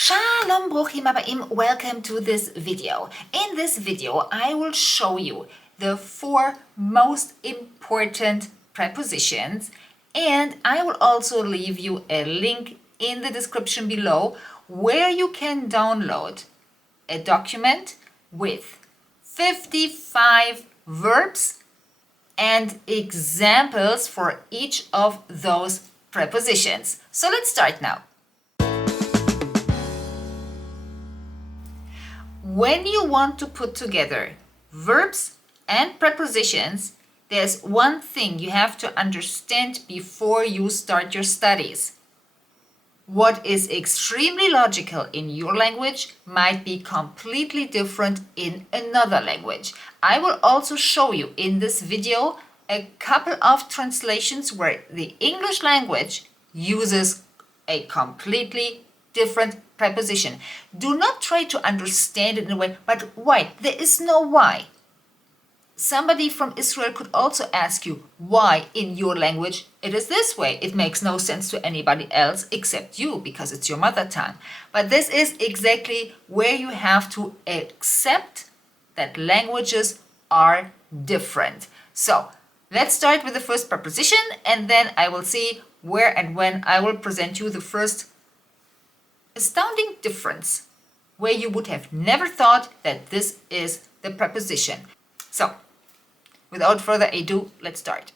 Shalom, Bruchim Abaim, welcome to this video. In this video, I will show you the 4 most important prepositions, and I will also leave you a link in the description below where you can download a document with 55 verbs and examples for each of those prepositions. So let's start now. When you want to put together verbs and prepositions, there's one thing you have to understand before you start your studies. What is extremely logical in your language might be completely different in another language. I will also show you in this video a couple of translations where the English language uses a completely different preposition. Do not try to understand it in a way, but why? There is no why. Somebody from Israel could also ask you why in your language it is this way. It makes no sense to anybody else except you because it's your mother tongue. But this is exactly where you have to accept that languages are different. So let's start with the first preposition, and then I will see where and when I will present you the first astounding difference where you would have never thought that this is the preposition. So, without further ado, let's start.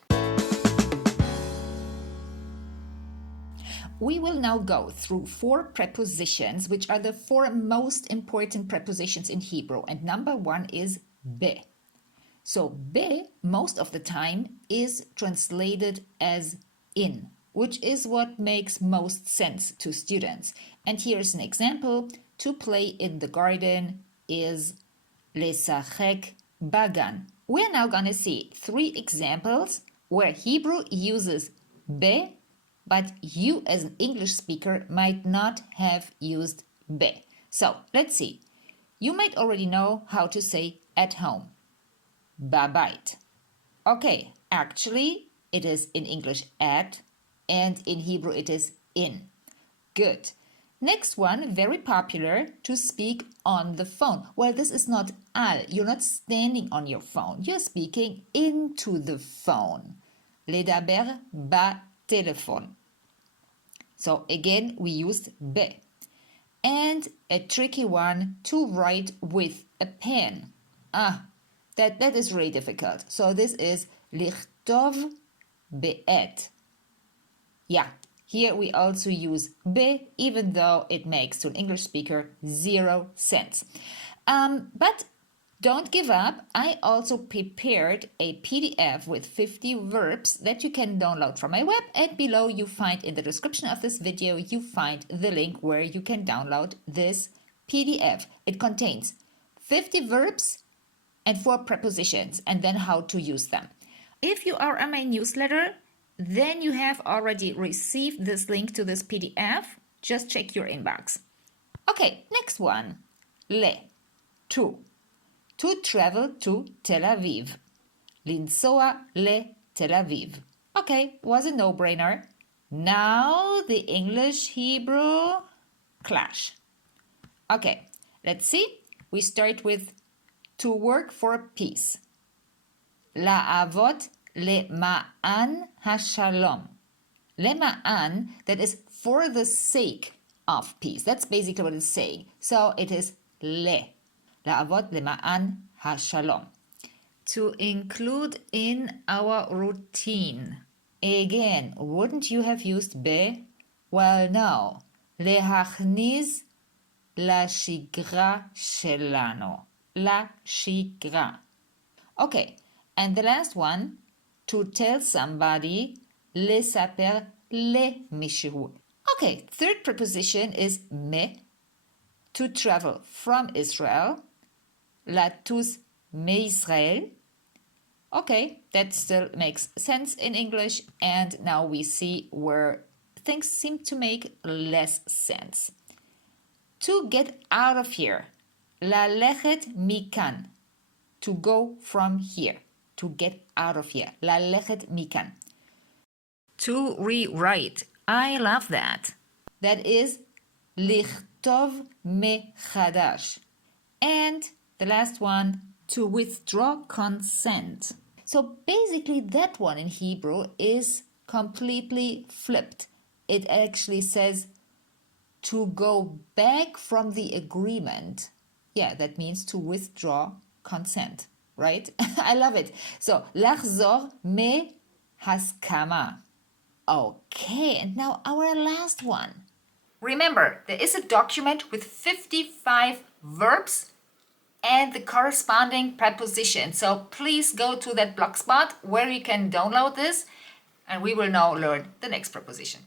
We will now go through 4 prepositions, which are the 4 most important prepositions in Hebrew. And number 1 is be. So, be, most of the time, is translated as in, which is what makes most sense to students. And here's an example. To play in the garden is לשחק בגן. We're now going to see 3 examples where Hebrew uses be, but you as an English speaker might not have used be. So let's see. You might already know how to say at home. בבית. Okay, actually it is in English at, and in Hebrew it is in. Good. Next one, very popular, to speak on the phone. Well, this is not al. You're not standing on your phone. You're speaking into the phone. לדבר בטלפון. So again, we used be. And a tricky one, to write with a pen. That is really difficult. So this is לכתוב בעט. Yeah, here we also use be, even though it makes to an English speaker 0 sense. But don't give up. I also prepared a PDF with 50 verbs that you can download from my web, and below you find in the description of this video, you find the link where you can download this PDF. It contains 50 verbs and 4 prepositions, and then how to use them. If you are on my newsletter, then you have already received this link to this PDF. Just check your inbox. Okay, next one. To travel to Tel Aviv. לנסוע לתל אביב. Okay, was a no-brainer. Now the English-Hebrew clash. Okay, let's see. We start with to work for peace. לעבוד למען השלום. למען, that is for the sake of peace. That's basically what it's saying. So it is לעבוד למען השלום. To include in our routine. Again, wouldn't you have used be? Well, no. להכניס לשגרה שלנו. לשגרה. Okay, and the last one, to tell somebody, לספר למישהו. Okay, third preposition is to travel from Israel, לטוס מישראל. Okay, that still makes sense in English, and now we see where things seem to make less sense. To get out of here, ללכת מכאן. To go from here. To get out of here. ללכת מכאן. To rewrite. I love that. That is לכתוב. לכתוב מחדש. And the last one, to withdraw consent. So basically that one in Hebrew is completely flipped. It actually says to go back from the agreement. Yeah, that means to withdraw consent, right? I love it. So, לחזור מהסכמה. Okay, and now our last one. Remember, there is a document with 55 verbs and the corresponding preposition. So please go to that blogspot where you can download this, and we will now learn the next preposition.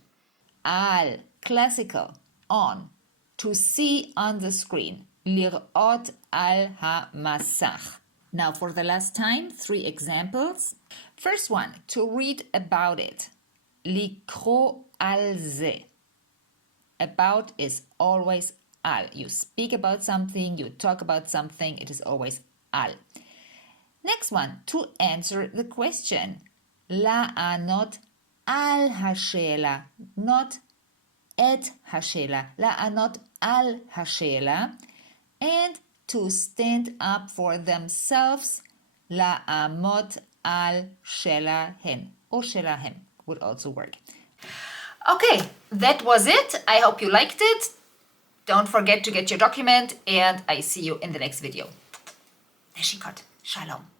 על, classical, on, to see on the screen, לראות על המסך. Now for the last time, 3 examples. First one, to read about it, לקרוא על זה. About is always al. You speak about something, you talk about something, it is always al. Next one, to answer the question. לענות על השאלה, not את השאלה. לענות על השאלה. And to stand up for themselves, לעמוד על שלהם, or שלהם would also work. Okay, that was it. I hope you liked it. Don't forget to get your document, and I see you in the next video. �y'𝐡𝐞𝐫𝐞. Shalom.